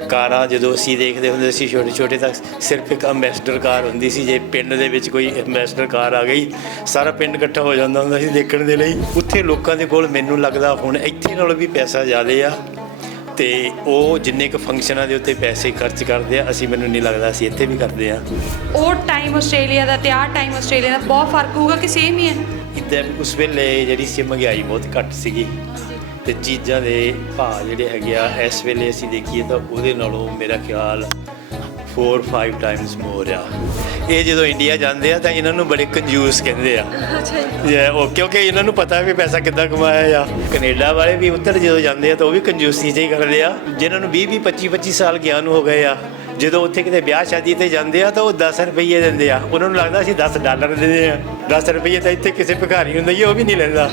ਕਾਰਾਂ ਜਦੋਂ ਅਸੀਂ ਦੇਖਦੇ ਹੁੰਦੇ ਸੀ ਛੋਟੇ ਛੋਟੇ ਤਾਂ ਸਿਰਫ ਇੱਕ ਅੰਬੈਸਡਰ ਕਾਰ ਹੁੰਦੀ ਸੀ ਜੇ ਪਿੰਡ ਦੇ ਵਿੱਚ ਕੋਈ ਅੰਬੈਸਡਰ ਕਾਰ ਆ ਗਈ ਸਾਰਾ ਪਿੰਡ ਇਕੱਠਾ ਹੋ ਜਾਂਦਾ ਹੁੰਦਾ ਸੀ ਦੇਖਣ ਦੇ ਲਈ। ਉੱਥੇ ਲੋਕਾਂ ਦੇ ਕੋਲ ਮੈਨੂੰ ਲੱਗਦਾ ਹੁਣ ਇੱਥੇ ਨਾਲੋਂ ਵੀ ਪੈਸਾ ਜ਼ਿਆਦੇ ਆ ਤੇ ਉਹ ਜਿੰਨੇ ਕੁ ਫੰਕਸ਼ਨਾਂ ਦੇ ਉੱਤੇ ਪੈਸੇ ਖਰਚ ਕਰਦੇ ਆ ਅਸੀਂ ਮੈਨੂੰ ਨਹੀਂ ਲੱਗਦਾ ਅਸੀਂ ਇੱਥੇ ਵੀ ਕਰਦੇ ਆ। ਉਹ ਟਾਈਮ ਆਸਟ੍ਰੇਲੀਆ ਦਾ ਤੇ ਆਹ ਟਾਈਮ ਆਸਟ੍ਰੇਲੀਆ ਦਾ ਬਹੁਤ ਫ਼ਰਕ ਹੋਊਗਾ ਕਿ ਸੇਮ ਹੀ ਹੈ? ਇੱਦਾਂ ਉਸ ਵੇਲੇ ਜਿਹੜੀ ਸੀ ਮਹਿੰਗਾਈ ਬਹੁਤ ਘੱਟ ਸੀਗੀ। ਤੇ ਚੀਜ਼ਾਂ ਦੇ ਭਾਅ ਜਿਹੜੇ ਹੈਗੇ ਆ ਇਸ ਵੇਲੇ ਅਸੀਂ ਦੇਖੀਏ ਤਾਂ ਉਹਦੇ ਨਾਲੋਂ ਮੇਰਾ ਖਿਆਲ 4-5 ਟਾਈਮਸ ਮੋਰ ਆ। ਇਹ ਜਦੋਂ ਇੰਡੀਆ ਜਾਂਦੇ ਆ ਤਾਂ ਇਹਨਾਂ ਨੂੰ ਬੜੇ ਕੰਜੂਸ ਕਹਿੰਦੇ ਆ। ਅੱਛਾ ਜੇ। ਉਹ ਕਿਉਂਕਿ ਇਹਨਾਂ ਨੂੰ ਪਤਾ ਵੀ ਪੈਸਾ ਕਿੱਦਾਂ ਕਮਾਇਆ ਆ। ਕੈਨੇਡਾ ਵਾਲੇ ਵੀ ਉੱਤਰ ਜਦੋਂ ਜਾਂਦੇ ਆ ਤਾਂ ਉਹ ਵੀ ਕੰਜੂਸੀ ਜਿਹੀ ਕਰਦੇ ਆ। ਜਿਨ੍ਹਾਂ ਨੂੰ 20 20 25 25 ਸਾਲ ਗਿਆਨ ਹੋ ਗਏ ਆ। ਜਦੋਂ ਉੱਥੇ ਕਿਤੇ ਵਿਆਹ ਸ਼ਾਦੀ ਤੇ ਜਾਂਦੇ ਆ ਤਾਂ ਉਹ 10 ਰੁਪਏ ਦਿੰਦੇ ਆ। ਉਹਨਾਂ ਨੂੰ ਲੱਗਦਾ ਅਸੀਂ 10 ਡਾਲਰ ਦਿੰਦੇ ਆ। 10 ਰੁਪਏ ਤਾਂ ਇੱਥੇ ਕਿਸੇ ਭਿਖਾਰੀ ਹੁੰਦਾ ਹੀ ਉਹ ਵੀ ਨਹੀਂ ਲੈਂਦਾ।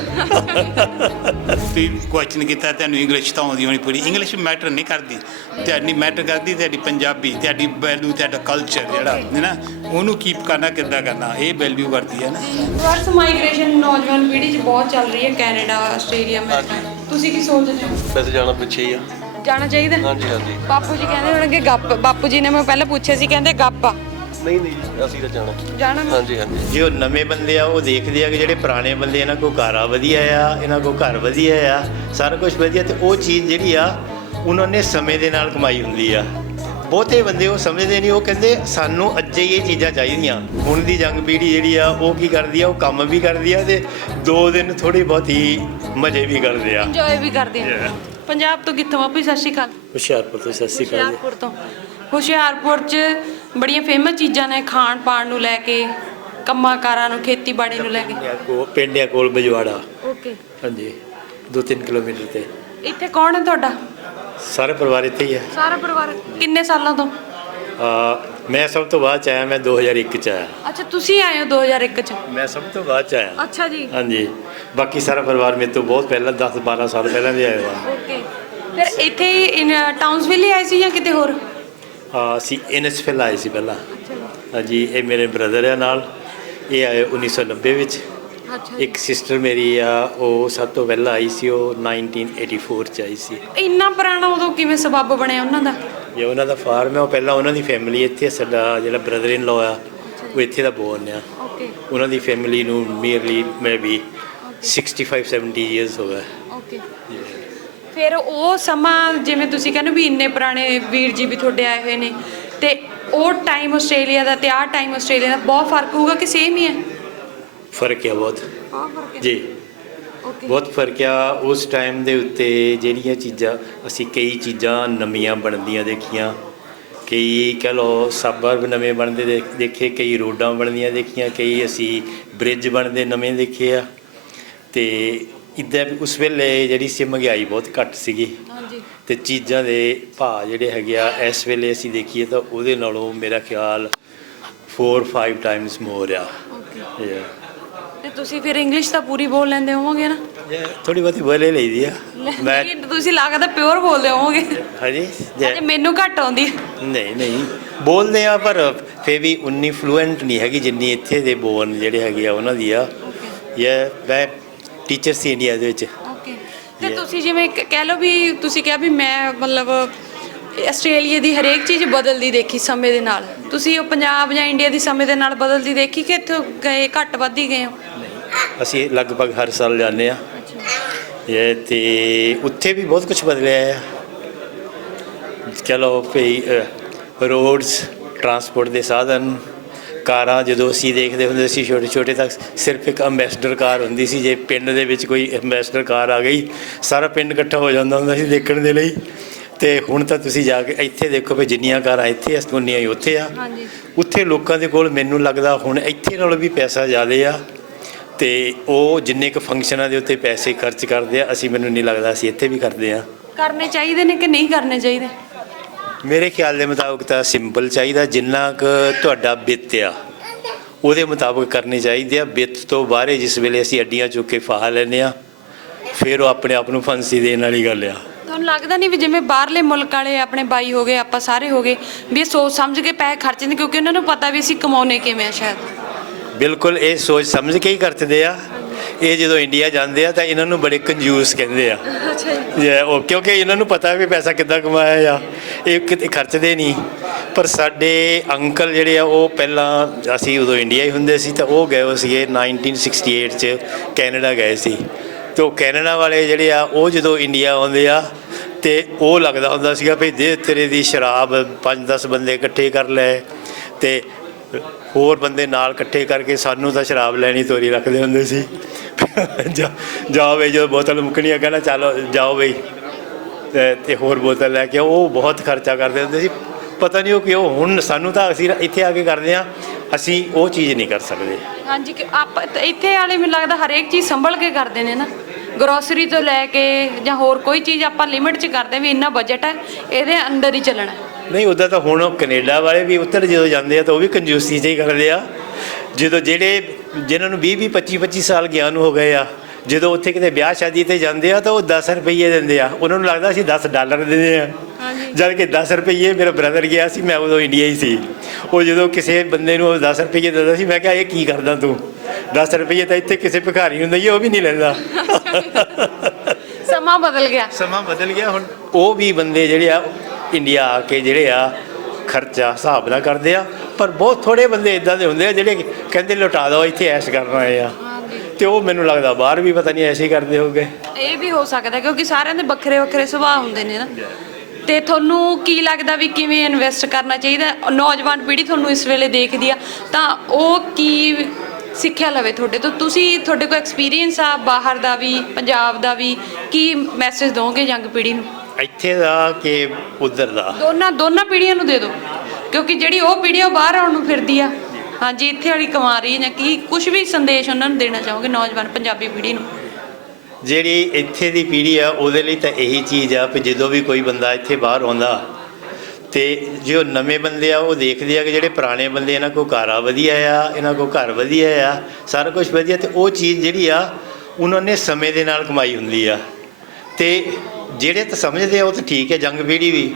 ਤੁਸੀਂ ਕੁਐਸਚਨ ਕੀਤਾ ਤੁਹਾਨੂੰ ਇੰਗਲਿਸ਼ ਤਾਂ ਆਉਂਦੀ ਹੋਣੀ ਪੂਰੀ। ਇੰਗਲਿਸ਼ ਮੈਟਰ ਨਹੀਂ ਕਰਦੀ। ਤੁਹਾਡੀ ਮੈਟਰ ਕਰਦੀ ਤੁਹਾਡੀ ਪੰਜਾਬੀ ਤੁਹਾਡੀ ਵੈਲਿਊ ਤੁਹਾਡਾ ਕਲਚਰ ਜਿਹੜਾ ਹੈ ਨਾ? ਉਹਨੂੰ ਕੀਪ ਕਰਨਾ ਕਿੱਦਾਂ ਕਰਨਾ? ਇਹ ਵੈਲਿਊ ਕਰਦੀ ਹੈ ਨਾ। ਰਿਵਰਸ ਮਾਈਗ੍ਰੇਸ਼ਨ ਨੌਜਵਾਨ ਪੀੜ੍ਹੀ 'ਚ ਬਹੁਤ ਚੱਲ ਰਹੀ ਹੈ ਕੈਨੇਡਾ ਆਸਟ੍ਰੇਲੀਆ ਅਮਰੀਕਾ। ਤੁਸੀਂ ਕੀ ਸੋਚਦੇ ਹੋ? ਵੈਸੇ ਜਾਣਾ ਪਿੱਛੇ ਹੀ ਆ। ਜਾਣਾ ਚਾਹੀਦਾ? ਹਾਂਜੀ ਹਾਂਜੀ। ਬਾਪੂ ਜੀ ਕਹਿੰਦੇ ਹੋਣਗੇ ਗੱਪ। ਬਾਪੂ ਜੀ ਨੇ ਮੈਂ ਪਹਿਲਾਂ ਪੁੱਛਿਆ ਸੀ ਕਹਿੰਦੇ ਗੱਪ ਆ। ਨਹੀਂ ਨਹੀਂ ਅਸੀਂ ਤਾਂ ਜਾਣਾ। ਜਾਣਾ ਨਾ? ਹਾਂਜੀ ਹਾਂਜੀ। ਜੇ ਉਹ ਨਵੇਂ ਬੰਦੇ ਆ ਉਹ ਦੇਖਦੇ ਆ ਕਿ ਜਿਹੜੇ ਪੁਰਾਣੇ ਬੰਦੇ ਇਹਨਾਂ ਕੋਲ ਘਰ ਵਧੀਆ ਆ ਇਹਨਾਂ ਕੋਲ ਘਰ ਵਧੀਆ ਆ ਸਾਰਾ ਕੁਝ ਵਧੀਆ ਤੇ ਉਹ ਚੀਜ਼ ਜਿਹੜੀ ਆ ਉਹਨਾਂ ਨੇ ਸਮੇਂ ਦੇ ਨਾਲ ਕਮਾਈ ਹੁੰਦੀ ਆ। ਬਹੁਤੇ ਬੰਦੇ ਉਹ ਸਮਝਦੇ ਨਹੀਂ ਉਹ ਕਹਿੰਦੇ ਸਾਨੂੰ ਅੱਜੇ ਹੀ ਇਹ ਚੀਜ਼ਾਂ ਚਾਹੀਦੀਆਂ। ਹੁਣ ਦੀ ਜੰਗ ਪੀੜ੍ਹੀ ਜਿਹੜੀ ਆ ਉਹ ਕੀ ਕਰਦੀ ਆ ਉਹ ਕੰਮ ਵੀ ਕਰਦੀ ਆ ਤੇ ਦੋ ਦਿਨ ਥੋੜੀ ਬਹੁਤੀ ਮਜ਼ੇ ਵੀ ਕਰਦੇ ਆ। ਇੰਜੋਏ ਵੀ ਕਰਦੇ ਆ। ਪੰਜਾਬ ਤੋਂ ਕਿੱਥੋਂ? ਬਾਪੂ ਜੀ? ਸਤਿ ਸ਼੍ਰੀ ਅਕਾਲ। ਹੁਸ਼ਿਆਰਪੁਰ ਤੋਂ ਸਤਿ ਸ਼੍ਰੀ ਅਕਾਲ ਹੁਸ਼ਿਆਰਪੁਰ ਤੋਂ। ਹੁਸ਼ਿਆਰਪੁਰ 'ਚ ਬੜੀਆਂ ਫੇਮਸ ਚੀਜ਼ਾਂ ਨੇ ਖਾਣ ਪਾਣ ਨੂੰ ਲੈ ਕੇ ਕੰਮਾਂ ਕਾਰਾਂ ਨੂੰ ਖੇਤੀਬਾੜੀ ਨੂੰ ਲੈ ਕੇ। ਪਿੰਡਿਆਂ ਕੋਲ ਪਿੰਡਿਆਂ ਕੋਲ ਬਜਵਾੜਾ। ਓਕੇ। ਹਾਂਜੀ 2-3 ਕਿਲੋਮੀਟਰ ਤੇ। ਇੱਥੇ ਕੌਣ ਹੈ ਤੁਹਾਡਾ? ਸਾਰੇ ਪਰਿਵਾਰ ਇੱਥੇ ਹੀ ਆ। ਸਾਰਾ ਪਰਿਵਾਰ। ਕਿੰਨੇ ਸਾਲਾਂ ਤੋਂ? ਆ, ਮੈਂ ਸਭ ਤੋਂ ਬਾਅਦ ਚ ਆਇਆ ਮੈਂ 2001 ਚ ਆਇਆ। ਅੱਛਾ ਤੁਸੀਂ ਆਏ ਹੋ 2001 ਚ? ਮੈਂ ਸਭ ਤੋਂ ਬਾਅਦ ਚ ਆਇਆ। ਅੱਛਾ ਜੀ। ਹਾਂਜੀ। ਬਾਕੀ ਸਾਰਾ ਪਰਿਵਾਰ ਮੇਰੇ ਤੋਂ ਬਹੁਤ ਪਹਿਲਾਂ 10 12 ਸਾਲ ਪਹਿਲਾਂ ਦੇ ਆਇਆ ਵਾ। ਓਕੇ। ਫਿਰ ਇੱਥੇ ਹੀ ਟਾਊਨਸਵਿਲ ਹੀ ਆਏ ਸੀ ਜਾਂ ਕਿਤੇ ਹੋਰ? ਆ, ਅਸੀਂ ਇਨਸਫਿਲ ਆਏ ਸੀ ਪਹਿਲਾਂ। ਹਾਂਜੀ ਇਹ ਮੇਰੇ ਬ੍ਰਦਰ ਆ ਨਾਲ। ਇਹ ਆਏ 1990 ਵਿੱਚ। ਇੱਕ ਸਿਸਟਰ ਮੇਰੀ ਆ ਉਹ ਸਭ ਤੋਂ ਪਹਿਲਾਂ ਆਈ ਸੀ ਉਹ 1984 ਚ ਆਈ ਸੀ। ਇੰਨਾ ਪੁਰਾਣਾ ਉਦੋਂ ਕਿਵੇਂ ਸਬੱਬ ਬਣਿਆ ਉਹਨਾਂ ਦਾ? ਜੇ ਉਹਨਾਂ ਦਾ ਫਾਰਮ ਹੈ ਉਹ ਪਹਿਲਾਂ ਉਹਨਾਂ ਦੀ ਫੈਮਿਲੀ ਇੱਥੇ ਸਾਡਾ ਜਿਹੜਾ ਬ੍ਰਦਰ ਇਨ ਲਾ ਆ ਉਹ ਇੱਥੇ ਦਾ ਬੋਰਨ ਆ। ਉਹਨਾਂ ਦੀ ਫੈਮਿਲੀ ਨੂੰ ਨੀਅਰਲੀ ਮੇ ਬੀ 65 70 ਇਅਰਸ ਹੋ ਗਏ। ਫਿਰ ਉਹ ਸਮਾਂ ਜਿਵੇਂ ਤੁਸੀਂ ਕਹਿੰਦੇ ਵੀ ਇੰਨੇ ਪੁਰਾਣੇ ਵੀਰ ਜੀ ਵੀ ਤੁਹਾਡੇ ਆਏ ਹੋਏ ਨੇ ਤੇ ਉਹ ਟਾਈਮ ਆਸਟ੍ਰੇਲੀਆ ਦਾ ਤੇ ਆਹ ਟਾਈਮ ਆਸਟ੍ਰੇਲੀਆ ਦਾ ਬਹੁਤ ਫ਼ਰਕ ਹੋਊਗਾ ਕਿ ਸੇਮ ਹੀ ਹੈ? ਫ਼ਰਕ ਹੈ ਬਹੁਤ। ਬਹੁਤ ਫ਼ਰਕ ਜੀ। ਬਹੁਤ ਫ਼ਰਕ ਆ ਉਸ ਟਾਈਮ ਦੇ ਉੱਤੇ ਜਿਹੜੀਆਂ ਚੀਜ਼ਾਂ ਅਸੀਂ ਕਈ ਚੀਜ਼ਾਂ ਨਵੀਆਂ ਬਣਦੀਆਂ ਦੇਖੀਆਂ। ਕਈ ਕਹ ਲਓ ਸਬਰਬ ਨਵੇਂ ਬਣਦੇ ਦੇਖੇ ਕਈ ਰੋਡਾਂ ਬਣਦੀਆਂ ਦੇਖੀਆਂ ਕਈ ਅਸੀਂ ਬ੍ਰਿਜ ਬਣਦੇ ਨਵੇਂ ਦੇਖੇ ਆ। ਤੇ ਇੱਦਾਂ ਵੀ ਉਸ ਵੇਲੇ ਜਿਹੜੀ ਸੀ ਮਹਿੰਗਾਈ ਬਹੁਤ ਘੱਟ ਸੀਗੀ। ਹਾਂਜੀ। ਤੇ ਚੀਜ਼ਾਂ ਦੇ ਭਾਅ ਜਿਹੜੇ ਹੈਗੇ ਆ ਇਸ ਵੇਲੇ ਅਸੀਂ ਦੇਖੀਏ ਤਾਂ ਉਹਦੇ ਨਾਲੋਂ ਮੇਰਾ ਖਿਆਲ 4-5 ਟਾਈਮਸ ਮੋਰ ਆ. ਤੇ ਤੁਸੀਂ ਫਿਰ ਇੰਗਲਿਸ਼ ਤਾਂ ਪੂਰੀ ਬੋਲ ਲੈਂਦੇ ਹੋਵੋਗੇ ਨਾ? ਥੋੜੀ ਬਹੁਤੀ ਬੋਲੇ ਲਈਦੀ ਆ। ਮੈਂ ਤੁਸੀਂ ਲੱਗਦਾ ਪਿਓਰ ਬੋਲਦੇ ਹੋਵੋਗੇ। ਹਾਂਜੀ ਅਜੇ ਮੈਨੂੰ ਘੱਟ ਆਉਂਦੀ। ਨਹੀਂ ਨਹੀਂ। ਬੋਲਦੇ ਆ ਪਰ ਫੇ ਵੀ ਉਨੀ ਫਲੂਐਂਟ ਨਹੀਂ ਹੈਗੀ ਜਿੰਨੀ ਇੱਥੇ ਦੇ ਬੋਰਨ ਜਿਹੜੇ ਹੈਗੇ ਆ ਉਹਨਾਂ ਦੀ ਆ। ਇਹ ਮੈਂ ਟੀਚਰ ਸੀ ਇੰਡੀਆ ਦੇ ਵਿੱਚ। ਓਕੇ ਤੇ Yeah. ਤੁਸੀਂ ਜਿਵੇਂ ਕ- ਕਹਿ ਲਓ ਵੀ ਤੁਸੀਂ ਕਿਹਾ ਵੀ ਮੈਂ ਮਤਲਬ ਆਸਟ੍ਰੇਲੀਆ ਦੀ ਹਰੇਕ ਚੀਜ਼ ਬਦਲਦੀ ਦੇਖੀ ਸਮੇਂ ਦੇ ਨਾਲ। ਤੁਸੀਂ ਉਹ ਪੰਜਾਬ ਜਾਂ ਇੰਡੀਆ ਦੀ ਸਮੇਂ ਦੇ ਨਾਲ ਬਦਲਦੀ ਦੇਖੀ ਕਿ ਇੱਥੋਂ ਗਏ ਘੱਟ ਵੱਧ ਹੀ ਗਏ ਹੋ? ਅਸੀਂ ਲਗਭਗ ਹਰ ਸਾਲ ਜਾਂਦੇ ਆ ਇਹ ਤੇ ਉੱਥੇ ਵੀ ਬਹੁਤ ਕੁਝ ਬਦਲਿਆ ਆ। ਚਲੋ ਭਈ ਰੋਡਸ ਟਰਾਂਸਪੋਰਟ ਦੇ ਸਾਧਨ ਕਾਰਾਂ ਜਦੋਂ ਅਸੀਂ ਦੇਖਦੇ ਹੁੰਦੇ ਸੀ ਛੋਟੇ ਛੋਟੇ ਤਾਂ ਸਿਰਫ ਇੱਕ ਅੰਬੈਸਡਰ ਕਾਰ ਹੁੰਦੀ ਸੀ ਜੇ ਪਿੰਡ ਦੇ ਵਿੱਚ ਕੋਈ ਅੰਬੈਸਡਰ ਕਾਰ ਆ ਗਈ ਸਾਰਾ ਪਿੰਡ ਇਕੱਠਾ ਹੋ ਜਾਂਦਾ ਹੁੰਦਾ ਸੀ ਦੇਖਣ ਦੇ ਲਈ। ਤੇ ਹੁਣ ਤਾਂ ਤੁਸੀਂ ਜਾ ਕੇ ਇੱਥੇ ਦੇਖੋ ਵੀ ਜਿੰਨੀਆਂ ਕਾਰਾਂ ਇੱਥੇ ਆ ਉਨੀਆਂ ਹੀ ਉੱਥੇ ਆ। ਹਾਂਜੀ। ਉੱਥੇ ਲੋਕਾਂ ਦੇ ਕੋਲ ਮੈਨੂੰ ਲੱਗਦਾ ਹੁਣ ਇੱਥੇ ਨਾਲੋਂ ਵੀ ਪੈਸਾ ਜ਼ਿਆਦੇ ਆ। ਤੇ ਉਹ ਜਿੰਨੇ ਕੁ ਫੰਕਸ਼ਨਾਂ ਦੇ ਉੱਤੇ ਪੈਸੇ ਖਰਚ ਕਰਦੇ ਆ ਅਸੀਂ ਮੈਨੂੰ ਨਹੀਂ ਲੱਗਦਾ ਅਸੀਂ ਇੱਥੇ ਵੀ ਕਰਦੇ ਆ। ਕਰਨੇ ਚਾਹੀਦੇ ਨੇ ਕਿ ਨਹੀਂ ਕਰਨੇ ਚਾਹੀਦੇ? ਮੇਰੇ ਖਿਆਲ ਦੇ ਮੁਤਾਬਕ ਤਾਂ ਸਿੰਪਲ ਚਾਹੀਦਾ ਜਿੰਨਾ ਕੁ ਤੁਹਾਡਾ ਬਿੱਤ ਆ ਉਹਦੇ ਮੁਤਾਬਕ ਕਰਨੇ ਚਾਹੀਦੇ ਆ। ਬਿੱਤ ਤੋਂ ਬਾਹਰੇ ਜਿਸ ਵੇਲੇ ਅਸੀਂ ਅੱਡੀਆਂ ਚੁੱਕ ਕੇ ਫਾਹ ਲੈਂਦੇ ਆ ਫਿਰ ਉਹ ਆਪਣੇ ਆਪ ਨੂੰ ਫਾਂਸੀ ਦੇਣ ਵਾਲੀ ਗੱਲ ਆ। ਤੁਹਾਨੂੰ ਲੱਗਦਾ ਨਹੀਂ ਵੀ ਜਿਵੇਂ ਬਾਹਰਲੇ ਮੁਲਕ ਵਾਲੇ ਆਪਣੇ ਬਾਈ ਹੋ ਗਏ ਆਪਾਂ ਸਾਰੇ ਹੋ ਗਏ ਵੀ ਇਹ ਸੋਚ ਸਮਝ ਕੇ ਪੈਸੇ ਖਰਚਦੇ ਕਿਉਂਕਿ ਉਹਨਾਂ ਨੂੰ ਪਤਾ ਵੀ ਅਸੀਂ ਕਮਾਉਨੇ ਕਿਵੇਂ ਆ ਸ਼ਾਇਦ? ਬਿਲਕੁਲ ਇਹ ਸੋਚ ਸਮਝ ਕੇ ਹੀ ਕਰਦੇ ਆ। ਇਹ ਜਦੋਂ ਇੰਡੀਆ ਜਾਂਦੇ ਆ ਤਾਂ ਇਹਨਾਂ ਨੂੰ ਬੜੇ ਕੰਜੂਸ ਕਹਿੰਦੇ ਆ। ਜੀ। ਉਹ ਕਿਉਂਕਿ ਇਹਨਾਂ ਨੂੰ ਪਤਾ ਵੀ ਪੈਸਾ ਕਿੱਦਾਂ ਕਮਾਇਆ ਆ। ਇਹ ਕਿਤੇ ਖਰਚਦੇ ਨਹੀਂ। ਪਰ ਸਾਡੇ ਅੰਕਲ ਜਿਹੜੇ ਆ ਉਹ ਪਹਿਲਾਂ ਅਸੀਂ ਉਦੋਂ ਇੰਡੀਆ ਹੀ ਹੁੰਦੇ ਸੀ ਤਾਂ ਉਹ ਗਏ ਹੋਏ ਸੀਗੇ 1968 ਚ ਕੈਨੇਡਾ ਗਏ ਸੀ। ਤੇ ਉਹ ਕੈਨੇਡਾ ਵਾਲੇ ਜਿਹੜੇ ਆ ਉਹ ਜਦੋਂ ਇੰਡੀਆ ਆਉਂਦੇ ਆ ਤੇ ਉਹ ਲੱਗਦਾ ਹੁੰਦਾ ਸੀਗਾ ਵੀ ਦੇ ਤੇਰੇ ਦੀ ਸ਼ਰਾਬ 5-10 ਬੰਦੇ ਇਕੱਠੇ ਕਰ ਲਏ ਤੇ ਹੋਰ ਬੰਦੇ ਨਾਲ ਇਕੱਠੇ ਕਰਕੇ ਸਾਨੂੰ ਤਾਂ ਸ਼ਰਾਬ ਲੈਣੀ ਤੋਰੀ ਰੱਖਦੇ ਹੁੰਦੇ ਸੀ। ਜਾਓ ਬਈ, ਜਦੋਂ ਬੋਤਲ ਮੁੱਕਣੀ ਆ ਕਹਿੰਦਾ ਚਲੋ ਜਾਓ ਬਈ। ਤੇ- ਹੋਰ ਬੋਤਲ ਲੈ ਕੇ ਆਓ। ਉਹ ਬਹੁਤ ਖਰਚਾ ਕਰਦੇ ਹੁੰਦੇ ਸੀ। ਪਤਾ ਨਹੀਂ ਉਹ ਕਿਉਂ ਹੁਣ ਸਾਨੂੰ ਤਾਂ ਅਸੀਂ ਇੱਥੇ ਆ ਕੇ ਕਰਦੇ ਆ ਅਸੀਂ ਉਹ ਚੀਜ਼ ਨਹੀਂ ਕਰ ਸਕਦੇ। ਹਾਂਜੀ, ਕਿ ਆਪ ਇੱਥੇ ਵਾਲੇ ਮੈਨੂੰ ਲੱਗਦਾ ਹਰੇਕ ਚੀਜ਼ ਸੰਭਲ ਕੇ ਕਰਦੇ ਨੇ ਨਾ। ਗਰੋਸਰੀ ਤੋਂ ਲੈ ਕੇ ਜਾਂ ਹੋਰ ਕੋਈ ਚੀਜ਼ ਆਪਾਂ ਲਿਮਿਟ 'ਚ ਕਰਦੇ ਵੀ ਇੰਨਾ ਬਜਟ ਹੈ, ਇਹਦੇ ਅੰਦਰ ਹੀ ਚੱਲਣਾ ਨਹੀਂ ਉਦਾਂ ਤਾਂ ਹੁਣ ਉਹ ਕੈਨੇਡਾ ਵਾਲੇ ਵੀ ਉੱਤਰ ਜਦੋਂ ਜਾਂਦੇ ਆ ਤਾਂ ਉਹ ਵੀ ਕੰਜੂਸੀ 'ਚ ਹੀ ਕਰਦੇ ਆ। ਜਦੋਂ ਜਿਹੜੇ ਜਿਨ੍ਹਾਂ ਨੂੰ 20 20 25 25 ਸਾਲ ਗਿਆਨ ਹੋ ਗਏ ਆ ਜਦੋਂ ਉੱਥੇ ਕਿਤੇ ਵਿਆਹ ਸ਼ਾਦੀ ਤੇ ਜਾਂਦੇ ਆ ਤਾਂ ਉਹ 10 ਰੁਪਏ ਦਿੰਦੇ ਆ। ਉਹਨਾਂ ਨੂੰ ਲੱਗਦਾ ਅਸੀਂ 10 ਡਾਲਰ ਦਿੰਦੇ ਆ। ਜਦ ਕਿ 10 ਰੁਪਏ ਮੇਰਾ ਬ੍ਰਦਰ ਗਿਆ ਸੀ ਮੈਂ ਉਦੋਂ ਇੰਡੀਆ ਹੀ ਸੀ। ਉਹ ਜਦੋਂ ਕਿਸੇ ਬੰਦੇ ਨੂੰ ਉਹ 10 ਰੁਪਏ ਦਿੰਦਾ ਸੀ ਮੈਂ ਕਿਹਾ ਇਹ ਕੀ ਕਰਦਾ ਤੂੰ? 10 ਰੁਪਏ ਤਾਂ ਇੱਥੇ ਕਿਸੇ ਭਿਖਾਰੀ ਹੁੰਦਾ ਹੀ ਉਹ ਵੀ ਨਹੀਂ ਲੈਂਦਾ। ਸਮਾਂ ਬਦਲ ਗਿਆ। ਸਮਾਂ ਬਦਲ ਗਿਆ ਹੁਣ। ਉਹ ਵੀ ਬੰਦੇ ਜਿਹੜੇ ਆ ਇੰਡੀਆ ਆ ਕੇ ਜਿਹੜੇ ਆ ਖਰਚਾ ਹਿਸਾਬ ਨਾਲ ਕਰਦੇ ਆ ਪਰ ਬਹੁਤ ਥੋੜੇ ਬੰਦੇ ਇਦਾਂ ਦੇ ਹੁੰਦੇ ਆ ਜਿਹੜੇ ਕਹਿੰਦੇ ਲੁਟਾ ਦਿਓ ਇੱਥੇ ਐਸ਼ ਕਰਨ ਆਏ ਆ। ਤੇ ਉਹ ਮੈਨੂੰ ਲੱਗਦਾ ਬਾਹਰ ਵੀ ਪਤਾ ਨਹੀਂ ਐਸੇ ਹੀ ਕਰਦੇ ਹੋਗੇ ਇਹ ਵੀ ਹੋ ਸਕਦਾ ਕਿਉਂਕਿ ਸਾਰਿਆਂ ਦੇ ਵੱਖਰੇ ਵੱਖਰੇ ਸੁਭਾਅ ਹੁੰਦੇ ਨੇ ਨਾ। ਤੇ ਤੁਹਾਨੂੰ ਕੀ ਲੱਗਦਾ ਵੀ ਕਿਵੇਂ ਇਨਵੈਸਟ ਕਰਨਾ ਚਾਹੀਦਾ? ਨੌਜਵਾਨ ਪੀੜ੍ਹੀ ਤੁਹਾਨੂੰ ਇਸ ਵੇਲੇ ਦੇਖਦੀ ਆ ਤਾਂ ਉਹ ਕੀ ਸਿੱਖਿਆ ਲਵੇ ਤੁਹਾਡੇ ਤੋਂ? ਤੁਸੀਂ ਤੁਹਾਡੇ ਕੋਲ ਐਕਸਪੀਰੀਅੰਸ ਆ ਬਾਹਰ ਦਾ ਵੀ ਪੰਜਾਬ ਦਾ ਵੀ ਕੀ ਮੈਸੇਜ ਦੋਗੇ ਯੰਗ ਪੀੜ੍ਹੀ ਨੂੰ? ਇੱਥੇ ਦਾ ਕਿ ਉਧਰ ਦਾ? ਦੋਨਾਂ ਦੋਨਾਂ ਪੀੜ੍ਹੀਆਂ ਨੂੰ ਦੇ ਦਿਓ ਕਿਉਂਕਿ ਜਿਹੜੀ ਉਹ ਪੀੜ੍ਹੀ ਆ ਉਹ ਬਾਹਰ ਆਉਣ ਨੂੰ ਫਿਰਦੀ ਆ। ਹਾਂਜੀ ਇੱਥੇ ਵਾਲੀ ਕਮਾ ਰਹੀ ਹੈ ਜਾਂ ਕੀ ਕੁਝ ਵੀ ਸੰਦੇਸ਼ ਉਹਨਾਂ ਨੂੰ ਦੇਣਾ ਚਾਹੋਗੇ ਨੌਜਵਾਨ ਪੰਜਾਬੀ ਪੀੜ੍ਹੀ ਨੂੰ? ਜਿਹੜੀ ਇੱਥੇ ਦੀ ਪੀੜ੍ਹੀ ਆ ਉਹਦੇ ਲਈ ਤਾਂ ਇਹੀ ਚੀਜ਼ ਆ ਕਿ ਜਦੋਂ ਵੀ ਕੋਈ ਬੰਦਾ ਇੱਥੇ ਬਾਹਰ ਆਉਂਦਾ ਤੇ ਜੋ ਨਵੇਂ ਬੰਦੇ ਆ ਉਹ ਦੇਖਦੇ ਆ ਕਿ ਜਿਹੜੇ ਪੁਰਾਣੇ ਬੰਦੇ ਇਹਨਾਂ ਕੋਲ ਘਰ ਆ ਵਧੀਆ ਆ ਇਹਨਾਂ ਕੋਲ ਘਰ ਵਧੀਆ ਆ ਸਾਰਾ ਕੁਝ ਵਧੀਆ ਤੇ ਉਹ ਚੀਜ਼ ਜਿਹੜੀ ਆ ਉਹਨਾਂ ਨੇ ਸਮੇਂ ਦੇ ਨਾਲ ਕਮਾਈ ਹੁੰਦੀ ਆ। ਤੇ ਜਿਹੜੇ ਤਾਂ ਸਮਝਦੇ ਆ ਉਹ ਤਾਂ ਠੀਕ ਹੈ ਜੰਗ ਪੀੜ੍ਹੀ ਵੀ।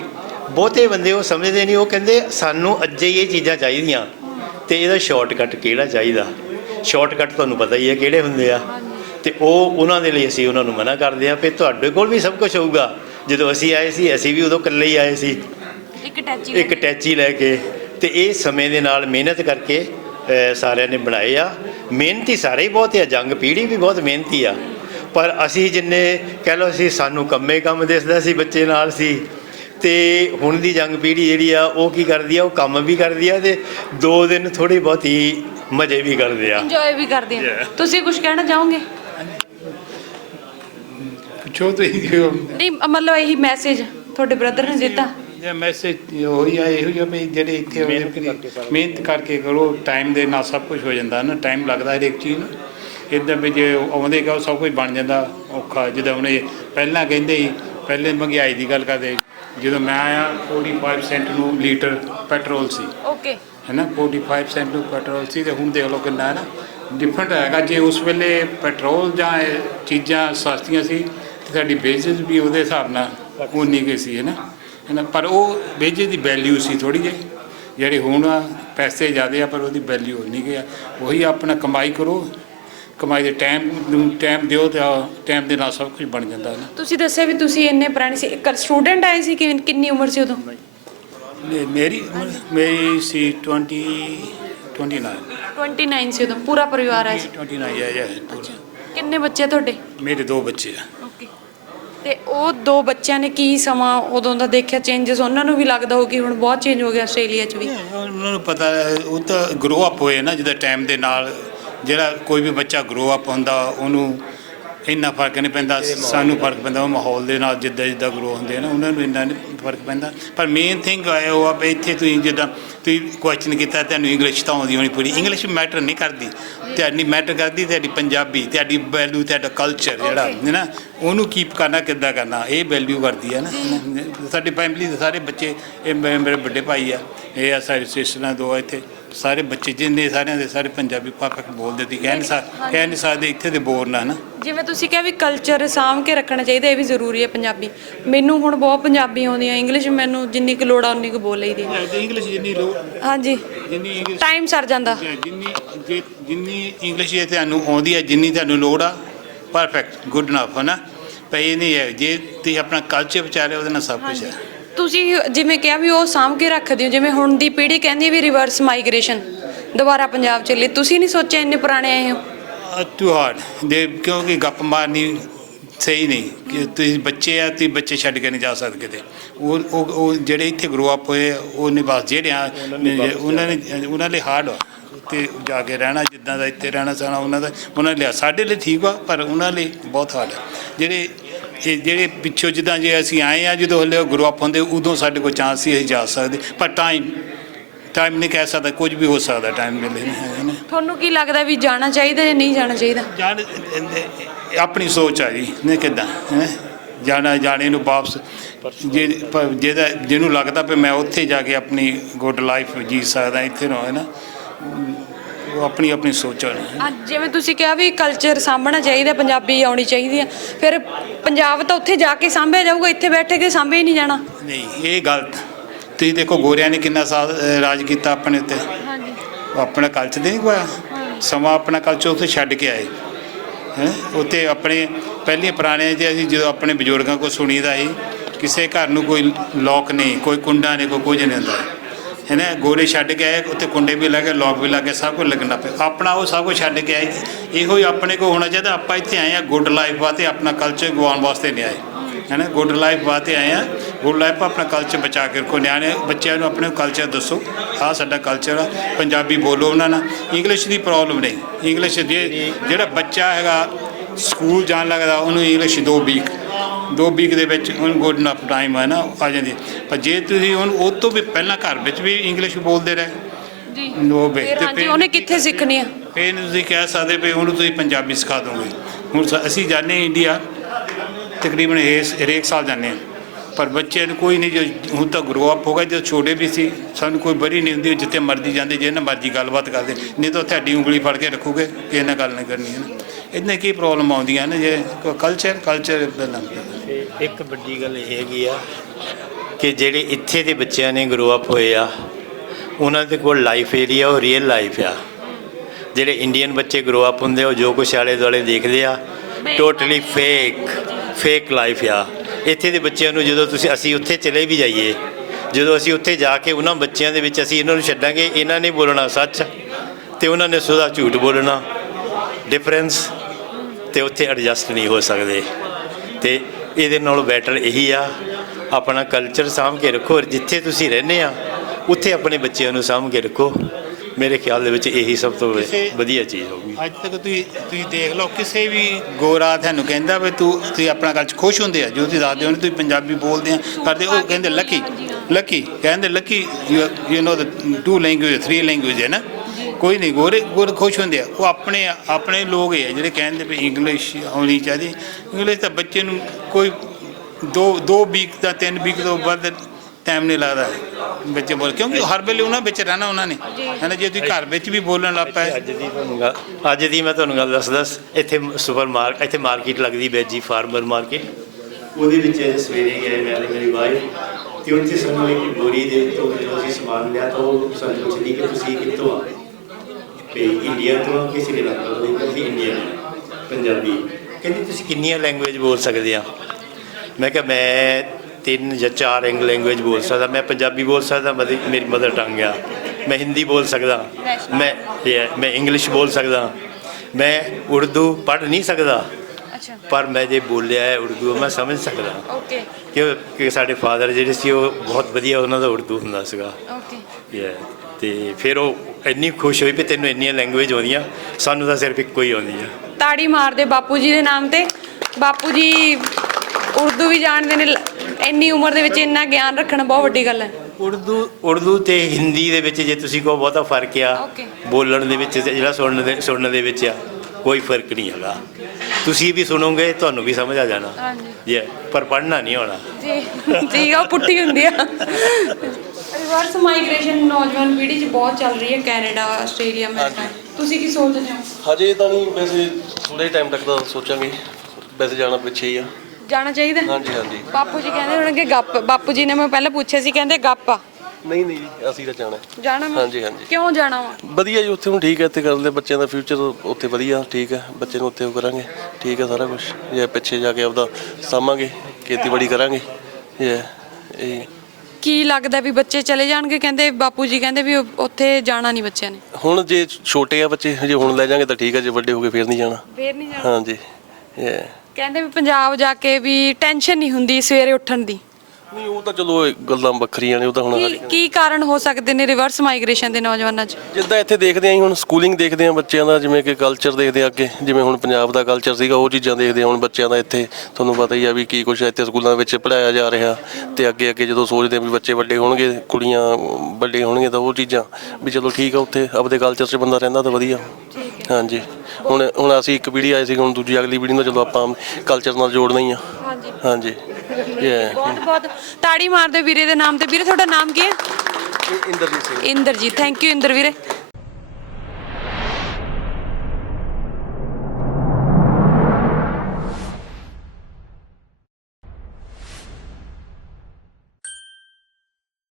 ਬਹੁਤੇ ਬੰਦੇ ਉਹ ਸਮਝਦੇ ਨਹੀਂ ਉਹ ਕਹਿੰਦੇ ਸਾਨੂੰ ਅੱਜੇ ਹੀ ਇਹ ਚੀਜ਼ਾਂ ਚਾਹੀਦੀਆਂ। ਤੇ ਇਹਦਾ ਸ਼ਾਰਟਕਟ ਕਿਹੜਾ ਚਾਹੀਦਾ? ਸ਼ਾਰਟਕਟ ਤੁਹਾਨੂੰ ਪਤਾ ਹੀ ਹੈ ਕਿਹੜੇ ਹੁੰਦੇ ਆ। ਤੇ ਉਹ ਉਹਨਾਂ ਦੇ ਲਈ ਅਸੀਂ ਉਹਨਾਂ ਨੂੰ ਮਨਾ ਕਰਦੇ ਆ ਵੀ ਤੁਹਾਡੇ ਕੋਲ ਵੀ ਸਭ ਕੁਝ ਹੋਊਗਾ। ਜਦੋਂ ਅਸੀਂ ਆਏ ਸੀ ਅਸੀਂ ਵੀ ਉਦੋਂ ਇਕੱਲੇ ਹੀ ਆਏ ਸੀ। ਇੱਕ ਟੈਚੀ ਇੱਕ ਟੈਚੀ ਲੈ ਕੇ। ਤੇ ਇਹ ਸਮੇਂ ਦੇ ਨਾਲ ਮਿਹਨਤ ਕਰਕੇ ਸਾਰਿਆਂ ਨੇ ਬਣਾਏ ਆ। ਮਿਹਨਤੀ ਸਾਰੇ ਹੀ ਬਹੁਤ ਆ ਜੰਗ ਪੀੜ੍ਹੀ ਵੀ ਬਹੁਤ ਮਿਹਨਤੀ ਆ। ਪਰ ਅਸੀਂ ਜਿੰਨੇ ਕਹਿ ਲਓ ਅਸੀਂ ਸਾਨੂੰ ਕੰਮੇ ਕੰਮ ਦਿਸਦਾ ਸੀ ਬੱਚੇ ਨਾਲ ਸੀ ਤੇ ਹੁਣ ਦੀ ਜੰਗ ਪੀੜ੍ਹੀ ਜਿਹੜੀ ਆ ਉਹ ਕੀ ਕਰਦੀ ਆ ਉਹ ਕੰਮ ਵੀ ਕਰਦੀ ਆ ਤੇ ਦੋ ਦਿਨ ਥੋੜੀ ਬਹੁਤੀ ਮਜ਼ੇ ਵੀ ਕਰਦੇ ਆ। ਇੰਜੋਏ ਵੀ ਕਰਦੇ ਆ. ਤੁਸੀਂ ਕੁਝ ਕਹਿਣਾ ਚਾਹੋਗੇ? ਪੁੱਛੋ ਤੁਸੀਂ। ਕਿਉਂ ਨਹੀਂ ਮਤਲਬ ਇਹੀ ਮੈਸੇਜ ਤੁਹਾਡੇ ਬ੍ਰਦਰ ਨੇ ਦਿੱਤਾ। ਇਹ ਮੈਸੇਜ ਉਹੀ ਆ ਇਹੋ ਜਿਹਾ ਵੀ ਜਿਹੜੇ ਇੱਥੇ ਹੋਏ ਮਿਹਨਤ ਕਰਕੇ ਕਰੋ। ਟਾਈਮ ਦੇ ਨਾਲ ਸਭ ਕੁਝ ਹੋ ਜਾਂਦਾ ਨਾ ਟਾਈਮ ਲੱਗਦਾ ਹਰੇਕ ਚੀਜ਼ ਨੂੰ। ਇਦਾਂ ਵੀ ਜੇ ਆਉਂਦੇ ਕਹੋ ਸਭ ਕੁਝ ਬਣ ਜਾਂਦਾ ਔਖਾ। ਜਿੱਦਾਂ ਉਹਨੇ ਪਹਿਲਾਂ ਕਹਿੰਦੇ ਸੀ ਪਹਿਲੇ ਮਹਿੰਗਾਈ ਦੀ ਗੱਲ ਕਰਦੇ ਜਦੋਂ ਮੈਂ ਆਇਆ 45 ਸੈਂਟ ਨੂੰ ਲੀਟਰ ਪੈਟਰੋਲ ਸੀ। ਓਕੇ। ਹੈ ਨਾ 45 ਸੈਂਟ ਨੂੰ ਪੈਟਰੋਲ ਸੀ ਤੇ ਹੁਣ ਦੇਖ ਲਓ ਕਿੰਨਾ ਹੈ ਨਾ ਡਿਫਰੈਂਟ ਹੈਗਾ। ਜੇ ਉਸ ਵੇਲੇ ਪੈਟਰੋਲ ਜਾਂ ਚੀਜ਼ਾਂ ਸਸਤੀਆਂ ਸੀ ਤੇ ਸਾਡੀ ਵੇਜਸ ਵੀ ਉਹਦੇ ਹਿਸਾਬ ਨਾਲ ਉਨੀ ਕੁ ਸੀ ਹੈ ਨਾ ਹੈ ਨਾ ਪਰ ਉਹ ਵੇਜਸ ਦੀ ਵੈਲਿਊ ਸੀ ਥੋੜੀ ਜਿਹੀ। ਜਿਹੜੇ ਹੁਣ ਪੈਸੇ ਜ਼ਿਆਦੇ ਆ ਪਰ ਉਹਦੀ ਵੈਲਿਊ ਨਹੀਂ ਗਿਆ ਉਹੀ ਆਪਣਾ ਕਮਾਈ ਕਰੋ ਕਮਾਈ ਦੇ ਟਾਈਮ ਨੂੰ ਟਾਈਮ ਦਿਓ ਤੇ ਟਾਈਮ ਦੇ ਨਾਲ ਸਭ ਕੁਝ ਬਣ ਜਾਂਦਾ ਹੈ ਨਾ। ਤੁਸੀਂ ਦੱਸਿਆ ਵੀ ਤੁਸੀਂ ਇੰਨੇ ਪੁਰਾਣੇ ਸੀ ਇੱਕ ਸਟੂਡੈਂਟ ਆਏ ਸੀ ਕਿ ਕਿੰਨੀ ਉਮਰ ਸੀ ਉਦੋਂ? ਮੇ- ਮੇਰੀ ਉਮਰ- ਮੇਰੀ ਸੀ 20 29 29 ਸੀ ਉਦੋਂ ਪੂਰਾ ਪਰਿਵਾਰ ਆਇਆ ਸੀ? 29 ਹੈ ਹੈ ਪੂਰਾ। ਕਿੰਨੇ ਬੱਚੇ ਆ ਤੁਹਾਡੇ? ਮੇਰੇ ਦੋ ਬੱਚੇ ਆ। ਓਕੇ। ਤੇ ਉਹ ਦੋ ਬੱਚਿਆਂ ਨੇ ਕੀ ਸਮਾਂ ਉਦੋਂ ਦਾ ਦੇਖਿਆ ਚੇਂਜਸ ਉਹਨਾਂ ਨੂੰ ਵੀ ਲੱਗਦਾ ਹੋ ਕਿ ਹੁਣ ਬਹੁਤ ਚੇਂਜ ਹੋ ਗਿਆ ਆਸਟ੍ਰੇਲੀਆ 'ਚ ਵੀ? ਉਹਨਾਂ ਨੂੰ ਪਤਾ ਹੈ, ਉਹ ਤਾਂ ਗਰੋ ਅਪ ਹੋਏ ਨਾ ਜਿਹਦਾ ਟਾਈਮ ਦੇ ਨਾਲ। ਜਿਹੜਾ ਕੋਈ ਵੀ ਬੱਚਾ ਗਰੋ ਅਪ ਹੁੰਦਾ ਉਹਨੂੰ ਇੰਨਾ ਫ਼ਰਕ ਨਹੀਂ ਪੈਂਦਾ ਸਾਨੂੰ ਫ਼ਰਕ ਪੈਂਦਾ ਉਹ ਮਾਹੌਲ ਦੇ ਨਾਲ ਜਿੱਦਾਂ ਜਿੱਦਾਂ ਗਰੋ ਹੁੰਦੇ ਆ ਨਾ ਉਹਨਾਂ ਨੂੰ ਇੰਨਾ ਨਹੀਂ ਫ਼ਰਕ ਪੈਂਦਾ। ਪਰ ਮੇਨ ਥਿੰਗ ਹੈ ਉਹ ਆ ਵੀ ਇੱਥੇ ਤੁਸੀਂ ਜਿੱਦਾਂ ਤੁਸੀਂ ਕੁਐਸਚਨ ਕੀਤਾ ਤੁਹਾਨੂੰ ਇੰਗਲਿਸ਼ ਤਾਂ ਆਉਂਦੀ ਹੋਣੀ ਪੂਰੀ। ਇੰਗਲਿਸ਼ ਮੈਟਰ ਨਹੀਂ ਕਰਦੀ। ਤੁਹਾਡੀ ਮੈਟਰ ਕਰਦੀ ਤੁਹਾਡੀ ਪੰਜਾਬੀ ਤੁਹਾਡੀ ਵੈਲਿਊ ਤੁਹਾਡਾ ਕਲਚਰ ਜਿਹੜਾ ਹੈ ਨਾ ਉਹਨੂੰ ਕੀਪ ਕਰਨਾ ਕਿੱਦਾਂ ਕਰਨਾ ਇਹ ਵੈਲਿਊ ਕਰਦੀ ਹੈ ਨਾ। ਸਾਡੀ ਫੈਮਿਲੀ ਦੇ ਸਾਰੇ ਬੱਚੇ ਇਹ ਮੇ- ਮੇਰੇ ਵੱਡੇ ਭਾਈ ਆ ਇਹ ਆ ਸਾਡੇ ਸਿਸਟਰਾਂ ਦੋ ਆ ਇੱਥੇ। ਸਾਰੇ ਬੱਚੇ ਜਿੰਨੇ ਸਾਰਿਆਂ ਦੇ ਸਾਰੇ ਪੰਜਾਬੀ ਪਰਫੈਕਟ ਬੋਲਦੇ ਸੀ ਕਹਿ ਨਹੀਂ ਸਕ ਕਹਿ ਨਹੀਂ ਸਕਦੇ ਇੱਥੇ ਦੇ ਬੋਰ ਨਾ ਨਾ। ਜਿਵੇਂ ਤੁਸੀਂ ਕਿਹਾ ਵੀ ਕਲਚਰ ਸਾਂਭ ਕੇ ਰੱਖਣਾ ਚਾਹੀਦਾ ਇਹ ਵੀ ਜ਼ਰੂਰੀ ਹੈ ਪੰਜਾਬੀ। ਮੈਨੂੰ ਹੁਣ ਬਹੁਤ ਪੰਜਾਬੀ ਆਉਂਦੀ ਹੈ ਇੰਗਲਿਸ਼ ਮੈਨੂੰ ਜਿੰਨੀ ਕੁ ਲੋੜ ਆ ਉਨੀ ਕੁ ਬੋਲ ਲਈਦੀ ਹੈ ਇੰਗਲਿਸ਼ ਜਿੰਨੀ ਲੋ ਹਾਂਜੀ। ਜਿੰਨੀ ਇੰਗਲਿਸ਼ ਟਾਈਮ ਸਰ ਜਾਂਦਾ। ਜਿੰਨੀ ਜੇ ਜਿੰਨੀ ਇੰਗਲਿਸ਼ ਇਹ ਤੁਹਾਨੂੰ ਆਉਂਦੀ ਹੈ ਜਿੰਨੀ ਤੁਹਾਨੂੰ ਲੋੜ ਆ ਪਰਫੈਕਟ ਗੁੱਡ ਇਨਫ ਹੈ ਨਾ ਪਰ ਇਹ ਨਹੀਂ ਹੈ ਜੇ ਤੁਸੀਂ ਆਪਣਾ ਕਲਚਰ ਵਿਚਾਰੇ ਉਹਦੇ ਨਾਲ ਸਭ ਕੁਝ ਹੈ। ਤੁਸੀਂ ਜਿਵੇਂ ਕਿਹਾ ਵੀ ਉਹ ਸਾਂਭ ਕੇ ਰੱਖਦੇ ਹੋ ਜਿਵੇਂ ਹੁਣ ਦੀ ਪੀੜ੍ਹੀ ਕਹਿੰਦੀ ਵੀ ਰਿਵਰਸ ਮਾਈਗ੍ਰੇਸ਼ਨ ਦੁਬਾਰਾ ਪੰਜਾਬ ਚੱਲੇ ਤੁਸੀਂ ਨਹੀਂ ਸੋਚਿਆ ਇੰਨੇ ਪੁਰਾਣੇ ਆਏ ਹੋ? ਟੂ ਹਾਰਡ ਦੇ ਕਿਉਂਕਿ ਗੱਪ ਮਾਰਨੀ ਸਹੀ ਨਹੀਂ ਕਿ ਤੁਸੀਂ ਬੱਚੇ ਆ ਤੁਸੀਂ ਬੱਚੇ ਛੱਡ ਕੇ ਨਹੀਂ ਜਾ ਸਕਦੇ ਕਿਤੇ। ਉਹ ਉਹ ਉਹ ਜਿਹੜੇ ਇੱਥੇ ਗਰੋ ਅਪ ਹੋਏ ਆ, ਉਹ ਨਿਵਾਸ ਜਿਹੜੇ ਆ ਉਹਨਾਂ ਨੇ ਉਹਨਾਂ ਲਈ ਹਾਰਡ ਆ। ਤੇ ਜਾ ਕੇ ਰਹਿਣਾ ਜਿੱਦਾਂ ਦਾ ਇੱਥੇ ਰਹਿਣਾ ਸਹਣਾ ਉਹਨਾਂ ਦਾ ਉਹਨਾਂ ਲਈ ਸਾਡੇ ਲਈ ਠੀਕ ਆ ਪਰ ਉਹਨਾਂ ਲਈ ਬਹੁਤ ਹਾਰਡ ਆ। ਜਿਹੜੇ ਇਹ ਜਿਹੜੇ ਪਿੱਛੋਂ ਜਿੱਦਾਂ ਜੇ ਅਸੀਂ ਆਏ ਆ ਜਦੋਂ ਹਲੇ ਗਰੋ ਅਪ ਹੁੰਦੇ ਉਦੋਂ ਸਾਡੇ ਕੋਲ ਚਾਂਸ ਸੀ ਅਸੀਂ ਜਾ ਸਕਦੇ। ਪਰ ਟਾਈਮ ਟਾਈਮ ਨਹੀਂ ਕਹਿ ਸਕਦਾ ਕੁਝ ਵੀ ਹੋ ਸਕਦਾ ਟਾਈਮ ਵੇਲੇ ਨਹੀਂ ਨਾ। ਤੁਹਾਨੂੰ ਕੀ ਲੱਗਦਾ ਵੀ ਜਾਣਾ ਚਾਹੀਦਾ ਜਾਂ ਨਹੀਂ ਜਾਣਾ ਚਾਹੀਦਾ? ਜਾਣ ਆਪਣੀ ਸੋਚ ਆ ਜੀ ਨੇ ਕਿਦਾਂ ਹੈ। ਜਾਣਾ ਜਾਣੇ ਨੂੰ ਵਾਪਸ ਜੇ ਜਿਹਦਾ ਜਿਹਨੂੰ ਲੱਗਦਾ ਵੀ ਮੈਂ ਉੱਥੇ ਜਾ ਕੇ ਆਪਣੀ ਗੁੱਡ ਲਾਈਫ ਜੀ ਸਕਦਾ ਇੱਥੇ ਨਾ ਹੈ ਨਾ। ਉਹ ਆਪਣੀ ਆਪਣੀ ਸੋਚ ਆ ਅੱਜ ਜਿਵੇਂ ਤੁਸੀਂ ਕਿਹਾ ਵੀ ਕਲਚਰ ਸਾਂਭਣਾ ਚਾਹੀਦਾ ਪੰਜਾਬੀ ਆਉਣੀ ਚਾਹੀਦੀ ਹੈ। ਫਿਰ ਪੰਜਾਬ ਤਾਂ ਉੱਥੇ ਜਾ ਕੇ ਸਾਂਭਿਆ ਜਾਊਗਾ ਇੱਥੇ ਬੈਠੇ ਕੇ ਸਾਂਭੇ ਹੀ ਨਹੀਂ ਜਾਣਾ। ਨਹੀਂ ਇਹ ਗਲਤ। ਤੁਸੀਂ ਦੇਖੋ ਗੋਰਿਆਂ ਨੇ ਕਿੰਨਾ ਸਾਲ ਰਾਜ ਕੀਤਾ ਆਪਣੇ ਉੱਤੇ। ਹਾਂਜੀ। ਉਹ ਆਪਣਾ ਕਲਚਰ ਨਹੀਂ ਕੋਇਆ ਸਮਾਂ ਆਪਣਾ ਕਲਚਰ ਉੱਥੇ ਛੱਡ ਕੇ ਆਏ। ਹੈ? ਉੱਥੇ ਆਪਣੇ ਪਹਿਲੀਆਂ ਪੁਰਾਣੇ ਜੇ ਅਸੀਂ ਜਦੋਂ ਆਪਣੇ ਬਜ਼ੁਰਗਾਂ ਕੋਲ ਸੁਣੀਦਾ ਸੀ ਕਿਸੇ ਘਰ ਨੂੰ ਕੋਈ ਲੋਕ ਨਹੀਂ ਕੋਈ ਕੁੰਡਾ ਨਹੀਂ ਕੋਈ ਕੁਝ ਨਹੀਂ ਹੁੰਦਾ। ਹੈ ਨਾ ਗੋਰੇ ਛੱਡ ਕੇ ਆਏ, ਉੱਥੇ ਕੁੰਡੇ ਵੀ ਲੱਗੇ ਲੋਕ ਵੀ ਲੱਗੇ ਸਭ ਕੁਝ ਲੱਗਣਾ ਪਿਆ ਆਪਣਾ ਉਹ ਸਭ ਕੁਝ ਛੱਡ ਕੇ ਆਏ। ਇਹੋ ਹੀ ਆਪਣੇ ਕੋਲ ਹੋਣਾ ਚਾਹੀਦਾ, ਆਪਾਂ ਇੱਥੇ ਆਏ ਆ ਗੁੱਡ ਲਾਈਫ ਵਾਸਤੇ ਆਪਣਾ ਕਲਚਰ ਗਵਾਉਣ ਵਾਸਤੇ ਨਹੀਂ ਆਏ। ਹੈ ਨਾ ਗੁੱਡ ਲਾਈਫ ਵਾਸਤੇ ਆਏ ਆ ਗੁੱਡ ਲਾਈਫ ਆਪਣਾ ਕਲਚਰ ਬਚਾ ਕੇ ਰੱਖੋ। ਨਿਆਣੇ, ਬੱਚਿਆਂ ਨੂੰ ਆਪਣੇ ਕਲਚਰ ਦੱਸੋ। ਆਹ ਸਾਡਾ ਕਲਚਰ ਆ। ਪੰਜਾਬੀ ਬੋਲੋ ਉਹਨਾਂ ਨਾਲ। ਇੰਗਲਿਸ਼ ਦੀ ਪ੍ਰੋਬਲਮ ਨਹੀਂ। ਇੰਗਲਿਸ਼ ਜੇ ਜਿਹੜਾ ਬੱਚਾ ਹੈਗਾ ਸਕੂਲ ਜਾਣ ਲੱਗਦਾ, ਉਹਨੂੰ ਇੰਗਲਿਸ਼ ਦੋ ਵੀਕ ਦੋ ਵੀਕ ਦੇ ਵਿੱਚ ਉਹਨੂੰ ਗੁੱਡ ਇਨਫ ਟਾਈਮ ਹੈ ਨਾ ਆ ਜਾਂਦੀ ਪਰ ਜੇ ਤੁਸੀਂ ਉਹਨੂੰ ਉਹ ਤੋਂ ਵੀ ਪਹਿਲਾਂ ਘਰ ਵਿੱਚ ਵੀ ਇੰਗਲਿਸ਼ ਬੋਲਦੇ ਰਹੇ ਜੀ। ਨੋ ਬੇ ਫਿਰ ਹਾਂਜੀ ਉਹਨੇ ਕਿੱਥੇ ਸਿੱਖਣੀ ਆ? ਇਹ ਨਹੀਂ ਤੁਸੀਂ ਕਹਿ ਸਕਦੇ ਵੀ ਉਹਨੂੰ ਤੁਸੀਂ ਪੰਜਾਬੀ ਸਿਖਾ ਦੋਗੇ। ਹੁਣ ਸ- ਅਸੀਂ ਜਾਂਦੇ ਹਾਂ ਇੰਡੀਆ ਤਕਰੀਬਨ ਇਸ ਹਰੇਕ ਸਾਲ ਜਾਂਦੇ ਹਾਂ। ਪਰ ਬੱਚੇ ਨੂੰ ਕੋਈ ਨਹੀਂ ਜੋ ਹੁਣ ਤਾਂ ਗਰੋ ਅਪ ਹੋ ਗਿਆ ਜਦੋਂ ਛੋਟੇ ਵੀ ਸੀ ਸਾਨੂੰ ਕੋਈ ਬਰੀ ਨਹੀਂ ਹੁੰਦੀ ਜਿੱਥੇ ਮਰਜ਼ੀ ਜਾਂਦੇ ਜੇ ਨਾ ਮਰਜ਼ੀ ਗੱਲਬਾਤ ਕਰਦੇ। ਨਹੀਂ ਤਾਂ ਤੁਹਾਡੀ ਉਂਗਲੀ ਫੜ ਕੇ ਰੱਖੋਗੇ ਕਿ ਇਹਨਾਂ ਗੱਲ ਨਹੀਂ ਕਰਨੀ ਹੈ ਨਾ। ਇਹਨੇ ਕੀ ਪ੍ਰੋਬਲਮ ਆਉਂਦੀਆਂ ਨੇ ਜੇ ਕਲਚਰ ਕਲਚਰ ਪਹਿਲਾਂ ਤੇ ਇੱਕ ਵੱਡੀ ਗੱਲ ਇਹ ਹੈਗੀ ਆ ਕਿ ਜਿਹੜੇ ਇੱਥੇ ਦੇ ਬੱਚਿਆਂ ਨੇ ਗਰੋ ਅਪ ਹੋਏ ਆ ਉਹਨਾਂ ਦੇ ਕੋਲ ਲਾਈਫ ਏਰੀਆ ਉਹ ਰੀਅਲ ਲਾਈਫ ਆ। ਜਿਹੜੇ ਇੰਡੀਅਨ ਬੱਚੇ ਗਰੋ ਅਪ ਹੁੰਦੇ ਆ, ਉਹ ਜੋ ਕੁਛ ਆਲੇ ਦੁਆਲੇ ਦੇਖਦੇ ਆ ਟੋਟਲੀ ਫੇਕ ਫੇਕ ਲਾਈਫ ਆ। ਇੱਥੇ ਦੇ ਬੱਚਿਆਂ ਨੂੰ ਜਦੋਂ ਤੁਸੀਂ ਅਸੀਂ ਉੱਥੇ ਚਲੇ ਵੀ ਜਾਈਏ ਜਦੋਂ ਅਸੀਂ ਉੱਥੇ ਜਾ ਕੇ ਉਹਨਾਂ ਬੱਚਿਆਂ ਦੇ ਵਿੱਚ ਅਸੀਂ ਇਹਨਾਂ ਨੂੰ ਛੱਡਾਂਗੇ ਇਹਨਾਂ ਨੇ ਬੋਲਣਾ ਸੱਚ ਤੇ ਉਹਨਾਂ ਨੇ ਸੁਦਾ ਝੂਠ ਬੋਲਣਾ। ਡਿਫਰੈਂਸ ਤੇ ਉੱਥੇ ਐਡਜਸਟ ਨਹੀਂ ਹੋ ਸਕਦੇ। ਤੇ ਇਹਦੇ ਨਾਲੋਂ ਬੈਟਰ ਇਹੀ ਆ। ਆਪਣਾ ਕਲਚਰ ਸਾਂਭ ਕੇ ਰੱਖੋ ਔਰ ਜਿੱਥੇ ਤੁਸੀਂ ਰਹਿੰਦੇ ਆ ਉੱਥੇ ਆਪਣੇ ਬੱਚਿਆਂ ਨੂੰ ਸਾਂਭ ਕੇ ਰੱਖੋ। ਮੇਰੇ ਖਿਆਲ ਦੇ ਵਿੱਚ ਇਹੀ ਸਭ ਤੋਂ ਵਧੀਆ ਚੀਜ਼ ਹੋਊਗੀ। ਅੱਜ ਤੱਕ ਤੁਸੀਂ ਤੁਸੀਂ ਦੇਖ ਲਓ ਕਿਸੇ ਵੀ ਗੋਰਾ ਤੁਹਾਨੂੰ ਕਹਿੰਦਾ ਵੀ ਤੂੰ ਤੁਸੀਂ ਆਪਣਾ ਗੱਲ 'ਚ ਖੁਸ਼ ਹੁੰਦੇ ਆ ਜੋ ਤੁਸੀਂ ਦੱਸਦੇ ਹੋ ਤੁਸੀਂ ਪੰਜਾਬੀ ਬੋਲਦੇ ਆ ਕਰਦੇ ਉਹ ਕਹਿੰਦੇ ਲੱਕੀ ਲੱਕੀ ਕਹਿੰਦੇ Lucky you know the two language three language ਹੈ ਨਾ? ਕੋਈ ਨਹੀਂ ਗੋਰੇ ਗੋਰੇ ਖੁਸ਼ ਹੁੰਦੇ ਆ। ਉਹ ਆਪਣੇ ਆਪਣੇ ਲੋਕ ਹੀ ਆ ਜਿਹੜੇ ਕਹਿੰਦੇ ਵੀ ਇੰਗਲਿਸ਼ ਆਉਣੀ ਚਾਹੀਦੀ ਇੰਗਲਿਸ਼ ਤਾਂ ਬੱਚੇ ਨੂੰ ਕੋਈ ਦੋ ਦੋ ਵੀਕ ਦਾ ਤਿੰਨ ਵੀਕ ਤੋਂ ਵੱਧ ਟਾਈਮ ਨਹੀਂ ਲੱਗਦਾ। ਬੱਚੇ ਬੋਲ ਕਿਉਂਕਿ ਹਰ ਵੇਲੇ ਉਹਨਾਂ ਵਿੱਚ ਰਹਿਣਾ ਉਹਨਾਂ ਨੇ। ਹੈ ਨਾ ਜੇ ਤੁਸੀਂ ਘਰ ਵਿੱਚ ਵੀ ਬੋਲਣ ਲੱਗ ਪਏ। ਅੱਜ ਦੀ ਤੁਹਾਨੂੰ ਗੱਲ ਅੱਜ ਦੀ ਮੈਂ ਤੁਹਾਨੂੰ ਗੱਲ ਦੱਸਦਾ ਇੱਥੇ ਸੁਪਰ ਮਾਰਕੀਟ ਇੱਥੇ ਮਾਰਕੀਟ ਲੱਗਦੀ ਵੈਜੀ ਫਾਰਮਰ ਮਾਰਕੀਟ। ਉਹਦੇ ਵਿੱਚ ਸਵੇਰੇ ਗਏ ਮੈਂ ਤੇ ਮੇਰੀ ਵਾਈਫ ਤੇ ਉੱਥੇ ਸਾਨੂੰ ਇੱਕ ਬੋਰੀ ਦੇ ਤੋਂ ਅਸੀਂ ਸਮਾਨ ਲਿਆ ਤਾਂ ਉਹ ਸਾਨੂੰ ਪੁੱਛਦੀ ਕਿ ਤੁਸੀਂ ਕਿੱਥੋਂ ਆ? ਤੇ ਇੰਡੀਆ ਤੋਂ ਕਿ ਸ੍ਰੀਲੰਕਾ ਤੋਂ ਕਹਿੰਦੇ ਅਸੀਂ ਇੰਡੀਆ ਪੰਜਾਬੀ। ਕਹਿੰਦੀ ਤੁਸੀਂ ਕਿੰਨੀਆਂ ਲੈਂਗੁਏਜ ਬੋਲ ਸਕਦੇ ਆ? ਮੈਂ ਕਿਹਾ ਮੈਂ ਤਿੰਨ ਜਾਂ ਚਾਰ ਇੰਗ ਲੈਂਗੁਏਜ ਬੋਲ ਸਕਦਾ। ਮੈਂ ਪੰਜਾਬੀ ਬੋਲ ਸਕਦਾ ਮੇਰੀ ਮਦਰ ਟੰਗ ਆ। ਮੈਂ ਹਿੰਦੀ ਬੋਲ ਸਕਦਾ। ਮੈਂ ਮੈਂ ਇੰਗਲਿਸ਼ ਬੋਲ ਸਕਦਾ। ਮੈਂ ਉਰਦੂ ਪੜ੍ਹ ਨਹੀਂ ਸਕਦਾ। ਪਰ ਮੈਂ ਜੇ ਬੋਲਿਆ ਹੈ ਉਰਦੂ ਮੈਂ ਸਮਝ ਸਕਦਾ। ਓਕੇ। ਕਿਉਂ? ਕਿ ਸਾਡੇ ਫਾਦਰ ਜਿਹੜੇ ਸੀ ਉਹ ਬਹੁਤ ਵਧੀਆ ਉਹਨਾਂ ਦਾ ਉਰਦੂ ਹੁੰਦਾ ਸੀਗਾ। ਓਕੇ। Yeah, ਤੇ ਫਿਰ ਉਹ ਇੰਨੀ ਖੁਸ਼ ਹੋਈ ਵੀ ਤੈਨੂੰ ਇੰਨੀਆਂ ਲੈਂਗੁਏਜ ਆਉਂਦੀਆਂ ਸਾਨੂੰ ਤਾਂ ਸਿਰਫ ਇੱਕੋ ਹੀ ਆਉਂਦੀ ਆ। ਤਾੜੀ ਮਾਰਦੇ ਬਾਪੂ ਜੀ ਦੇ ਨਾਮ ਤੇ। ਬਾਪੂ ਜੀ ਉਰਦੂ ਵੀ ਜਾਣਦੇ ਨੇ ਇੰਨੀ ਉਮਰ ਦੇ ਵਿੱਚ ਇੰਨਾ ਗਿਆਨ ਰੱਖਣਾ ਬਹੁਤ ਵੱਡੀ ਗੱਲ ਹੈ। ਉਰਦੂ ਉਰਦੂ ਤੇ ਹਿੰਦੀ ਦੇ ਵਿੱਚ ਜੇ ਤੁਸੀਂ ਕਹੋ ਬਹੁਤਾ ਫ਼ਰਕ ਆ। Okay. ਬੋਲਣ ਦੇ ਵਿੱਚ ਤੇ ਜਿਹੜਾ ਸੁਣਨ ਦੇ ਸੁਣਨ ਦੇ ਵਿੱਚ ਆ ਕੋਈ ਫ਼ਰਕ ਨਹੀਂ ਹੈਗਾ। ਤੁਸੀਂ ਵੀ ਸੁਣੋਗੇ ਤੁਹਾਨੂੰ ਵੀ ਸਮਝ ਆ ਜਾਣਾ। ਹਾਂਜੀ। ਜੀ ਪਰ ਪੜ੍ਹਨਾ ਨਹੀਂ ਹੋਣਾ ਜੀ ਆ ਉਹ ਪੁੱਠੀ ਹੁੰਦੀ ਆ। ਰਿਵਰਸ ਮਾਈਗ੍ਰੇਸ਼ਨ ਨੌਜਵਾਨ ਪੀੜ੍ਹੀ 'ਚ ਬਹੁਤ ਚੱਲ ਰਹੀ ਹੈ ਕੈਨੇਡਾ ਆਸਟ੍ਰੇਲੀਆ ਅਮਰੀਕਾ। ਤੁਸੀਂ ਕੀ ਸੋਚਦੇ ਹੋ? ਹਜੇ ਤਾਂ ਨਹੀਂ ਵੈਸੇ ਥੋੜੇ ਟਾਈਮ ਤੱਕ ਤਾਂ ਸੋਚਾਂਗੇ। ਵੈਸੇ ਜਾਣਾ ਪਿੱਛੇ ਹੀ ਆ। ਜਾਣਾ ਚਾਹੀਦਾ? ਹਾਂਜੀ ਹਾਂਜੀ। ਬਾਪੂ ਜੀ ਕਹਿੰਦੇ ਹੋਣਗੇ ਗੱਪ। ਬਾਪੂ ਜੀ ਨੇ ਮੈਂ ਪਹਿਲਾਂ ਪੁੱਛਿਆ ਸੀ ਕਹਿੰਦੇ ਗੱਪ ਆ। ਨਹੀਂ ਨਹੀਂ ਜੀ ਅਸੀਂ ਤਾਂ ਜਾਣਾ ਜਾਣਾ ਵਾ? ਹਾਂਜੀ, ਹਾਂਜੀ। ਕਿਉਂ ਜਾਣਾ ਵਾ? ਵਧੀਆ ਜੀ ਉੱਥੇ ਹੁਣ ਠੀਕ ਹੈ ਇੱਥੇ ਕਰਦੇ ਬੱਚਿਆਂ ਦਾ ਫਿਊਚਰ ਉੱਥੇ ਵਧੀਆ ਠੀਕ ਹੈ। ਬੱਚੇ ਨੂੰ ਉੱਥੇ ਉਹ ਕਰਾਂਗੇ। ਠੀਕ ਹੈ ਸਾਰਾ ਕੁਝ ਜੇ ਪਿੱਛੇ ਜਾ ਕੇ ਆਪਦਾ ਸਾਂਭਾਂਗੇ ਖੇਤੀਬਾੜੀ ਕਰਾਂਗੇ। ਇਹ ਇਹ ਕੀ ਲੱਗਦਾ ਵੀ ਬੱਚੇ ਚਲੇ ਜਾਣਗੇ? ਕਹਿੰਦੇ ਬਾਪੂ ਜੀ ਕਹਿੰਦੇ ਵੀ ਉੱਥੇ ਜਾਣਾ ਨਹੀਂ ਬੱਚਿਆਂ ਨੇ। ਹੁਣ ਜੇ ਛੋਟੇ ਆ ਬੱਚੇ ਜੇ ਹੁਣ ਲੈ ਜਾਾਂਗੇ ਤਾਂ ਠੀਕ ਹੈ ਜੇ ਵੱਡੇ ਹੋ ਗਏ ਫੇਰ ਨਹੀਂ ਜਾਣਾ। ਫੇਰ ਨਹੀਂ ਜਾਣਾ। ਹਾਂਜੀ ਇਹ। ਕਹਿੰਦੇ ਵੀ ਪੰਜਾਬ ਜਾ ਕੇ ਵੀ ਟੈਨਸ਼ਨ ਨਹੀਂ ਹੁੰਦੀ ਸਵੇਰੇ ਉੱਠਣ ਦੀ। ਨਹੀਂ ਉਹ ਤਾਂ ਚਲੋ ਇਹ ਗੱਲਾਂ ਵੱਖਰੀਆਂ ਨੇ ਉਹ ਤਾਂ ਹੁਣ ਕੀ ਕੀ ਕਾਰਨ ਹੋ ਸਕਦੇ ਨੇ ਰਿਵਰਸ ਮਾਈਗ੍ਰੇਸ਼ਨ ਦੇ ਨੌਜਵਾਨਾਂ 'ਚ? ਜਿੱਦਾਂ ਇੱਥੇ ਦੇਖਦੇ ਆਂ ਜੀ ਹੁਣ ਸਕੂਲਿੰਗ ਦੇਖਦੇ ਆਂ ਬੱਚਿਆਂ ਦਾ ਜਿਵੇਂ ਕਿ ਕਲਚਰ ਦੇਖਦੇ ਆ ਅੱਗੇ ਜਿਵੇਂ ਹੁਣ ਪੰਜਾਬ ਦਾ ਕਲਚਰ ਸੀਗਾ ਉਹ ਚੀਜ਼ਾਂ ਦੇਖਦੇ ਆ ਹੁਣ ਬੱਚਿਆਂ ਦਾ ਇੱਥੇ। ਤੁਹਾਨੂੰ ਪਤਾ ਹੀ ਆ ਵੀ ਕੀ ਕੁਝ ਇੱਥੇ ਸਕੂਲਾਂ ਵਿੱਚ ਪੜਾਇਆ ਜਾ ਰਿਹਾ ਤੇ ਅੱਗੇ ਅੱਗੇ ਜਦੋਂ ਸੋਚਦੇ ਆ ਵੀ ਬੱਚੇ ਵੱਡੇ ਹੋਣਗੇ ਕੁੜੀਆਂ ਵੱਡੇ ਹੋਣਗੇ ਤਾਂ ਉਹ ਚੀਜ਼ਾਂ ਵੀ ਚਲੋ ਠੀਕ ਆ ਉੱਥੇ ਆਪਦੇ ਕਲਚਰ 'ਚ ਬੰਦਾ ਰਹਿੰਦਾ ਤਾਂ ਵਧੀਆ। ਹਾਂਜੀ। ਹੁਣ ਹੁਣ ਅਸੀਂ ਇੱਕ ਪੀੜ੍ਹੀ ਆਏ ਸੀ ਹੁਣ ਦੂਜੀ ਅਗਲੀ ਪੀੜ੍ਹੀ ਨੂੰ ਤਾਂ ਚਲੋ ਆਪਾਂ ਕਲਚਰ ਨਾਲ ਜੋੜਨਾ ਹੀ ਆ। ਹਾਂਜੀ। ਹਾਂਜੀ। ਬਹੁਤ ਬਹੁਤ ਤਾੜੀ ਮਾਰਦੇ ਵੀਰੇ ਦੇ ਨਾਮ ਤੇ। ਵੀਰੇ ਤੁਹਾਡਾ ਨਾਮ ਕੀ ਹੈ? ਇੰਦਰਜੀਤ ਸਿੰਘ। ਇੰਦਰਜੀਤ ਥੈਂਕ ਯੂ ਇੰਦਰ ਵੀਰੇ।